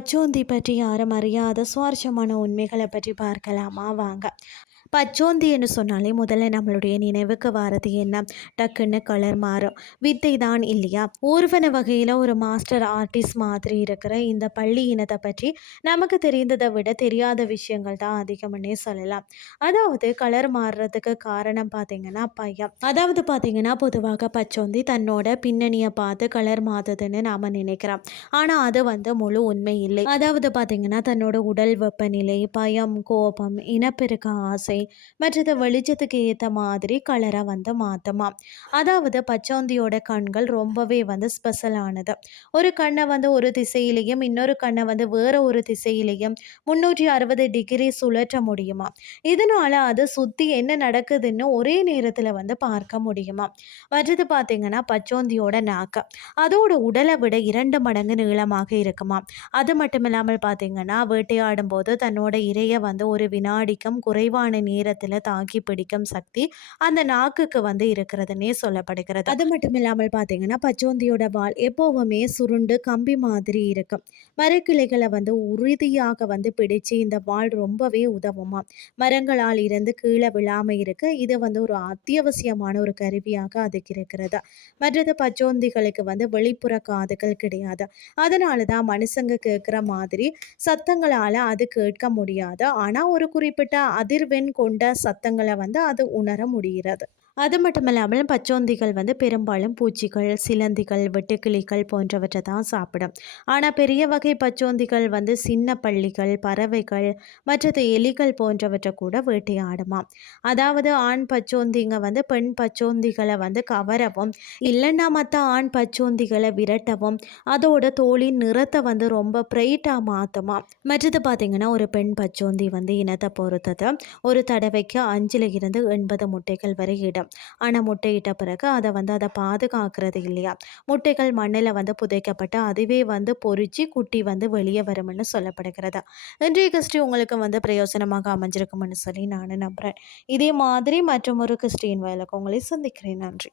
பச்சோந்தி பற்றி யாரும் அறியாத சுவாரஸ்யமான உண்மைகளை பற்றி பார்க்கலாமா? வாங்க. பச்சோந்தின்னு சொன்னாலே முதல்ல நம்மளுடைய நினைவுக்கு வாரது என்ன? டக்குன்னு கலர் மாறும். வித்தை தான் இல்லையா? ஊர்வன வகையில் ஒரு மாஸ்டர் ஆர்டிஸ்ட் மாதிரி இருக்கிற இந்த பள்ளி இனத்தை பற்றி நமக்கு தெரிந்ததை விட தெரியாத விஷயங்கள் தான் அதிகம்னே சொல்லலாம். அதாவது கலர் மாறுறதுக்கு காரணம் பார்த்தீங்கன்னா பையன். அதாவது பார்த்தீங்கன்னா பொதுவாக பச்சோந்தி தன்னோட பின்னணியை பார்த்து கலர் மாறுதுன்னு நாம் நினைக்கிறோம். ஆனால் அது வந்து முழு உண்மை இல்லை. அதாவது பார்த்தீங்கன்னா தன்னோட உடல் வெப்பநிலை பயம் கோபம் இனப்பெருக்க ஆசை மற்றது வெளிச்சத்துக்கு ஏற்ற மாதிரி கலரை வந்து மாற்றுமா அதாவது பச்சோந்தியோட கண்கள் ரொம்பவே வந்து ஸ்பெஷலானது ஒரு கண்ணை வந்து ஒரு திசையிலையும் இன்னொரு கண்ணை வந்து வேற ஒரு திசையிலையும் முன்னூற்றி அறுபது டிகிரி சுழற்ற முடியுமா? இதனால அது சுற்றி என்ன நடக்குதுன்னு ஒரே நேரத்தில் வந்து பார்க்க முடியுமா? மற்றது பார்த்தீங்கன்னா பச்சோந்தியோட நாக்கு. அதோட உடலை விட இரண்டு மடங்கு நீளமாக இருக்குமா? அது மட்டும் இல்லாமல் பார்த்தீங்கன்னா வேட்டையாடும் போது தன்னோட இரையை வந்து ஒரு வினாடிக்கும் குறைவான நேரத்தில் தாக்கி பிடிக்கும் சக்தி அந்த நாக்குக்கு வந்து இருக்கிறதுனே சொல்லப்படுகிறது. அது மட்டும் இல்லாமல் பார்த்தீங்கன்னா பச்சோந்தியோட வால் எப்போவுமே சுருண்டு கம்பி மாதிரி இருக்கும். மரக்கிளைகளை வந்து உறுதியாக வந்து பிடிச்சு இந்த வால் ரொம்பவே உதவுமா? மரங்களால் இருந்து கீழே விழாமல் இருக்கு இது வந்து ஒரு அத்தியாவசியமான ஒரு கருவியாக அதுக்கு இருக்கிறது? மற்றது பச்சோந்திகளுக்கு வந்து வெளிப்புற காதுகள் கிடையாது? அதனால தான் மனுஷங்க கேட்குற மாதிரி சத்தங்களால் அது கேட்க முடியாது? ஆனால் ஒரு குறிப்பிட்ட அதிர்வெண் கொண்ட சத்தங்களை வந்து அது உணர முடிகிறது. அது மட்டும் இல்லாமல் பச்சோந்திகள் வந்து பெரும்பாலும் பூச்சிகள் சிலந்திகள் வெட்டுக்கிளிகள் போன்றவற்றை தான் சாப்பிடும். ஆனால் பெரிய வகை பச்சோந்திகள் வந்து சின்ன பள்ளிகள் பறவைகள் மற்றது எலிகள் போன்றவற்றை கூட வேட்டையாடுமா அதாவது ஆண் பச்சோந்திங்க வந்து பெண் பச்சோந்திகளை வந்து கவரவும் இல்லைன்னா மற்ற ஆண் பச்சோந்திகளை விரட்டவும் அதோட தோலின் நிறத்தை வந்து ரொம்ப பிரைட்டாக மாற்றுமா மற்றது பார்த்திங்கன்னா ஒரு பெண் பச்சோந்தி வந்து இனத்தை பொறுத்தது. ஒரு தடவைக்கு அஞ்சில் இருந்து எண்பது முட்டைகள் வரை இடும். ஆனால் முட்டையிட்ட பிறகு அதை வந்து அதை பாதுகாக்கிறது இல்லையா? முட்டைகள் மண்ணில் வந்து புதைக்கப்பட்டு அதுவே வந்து பொறிச்சு குட்டி வந்து வெளியே வரும்னு சொல்லப்படுகிறது. இன்றைய கிறிஸ்டி உங்களுக்கு வந்து பிரயோசனமாக அமைஞ்சிருக்கும்னு சொல்லி நான் நம்புகிறேன் இதே மாதிரி மற்றும் ஒரு கிறிஸ்டின் வயலுக்கு உங்களை சந்திக்கிறேன். நன்றி.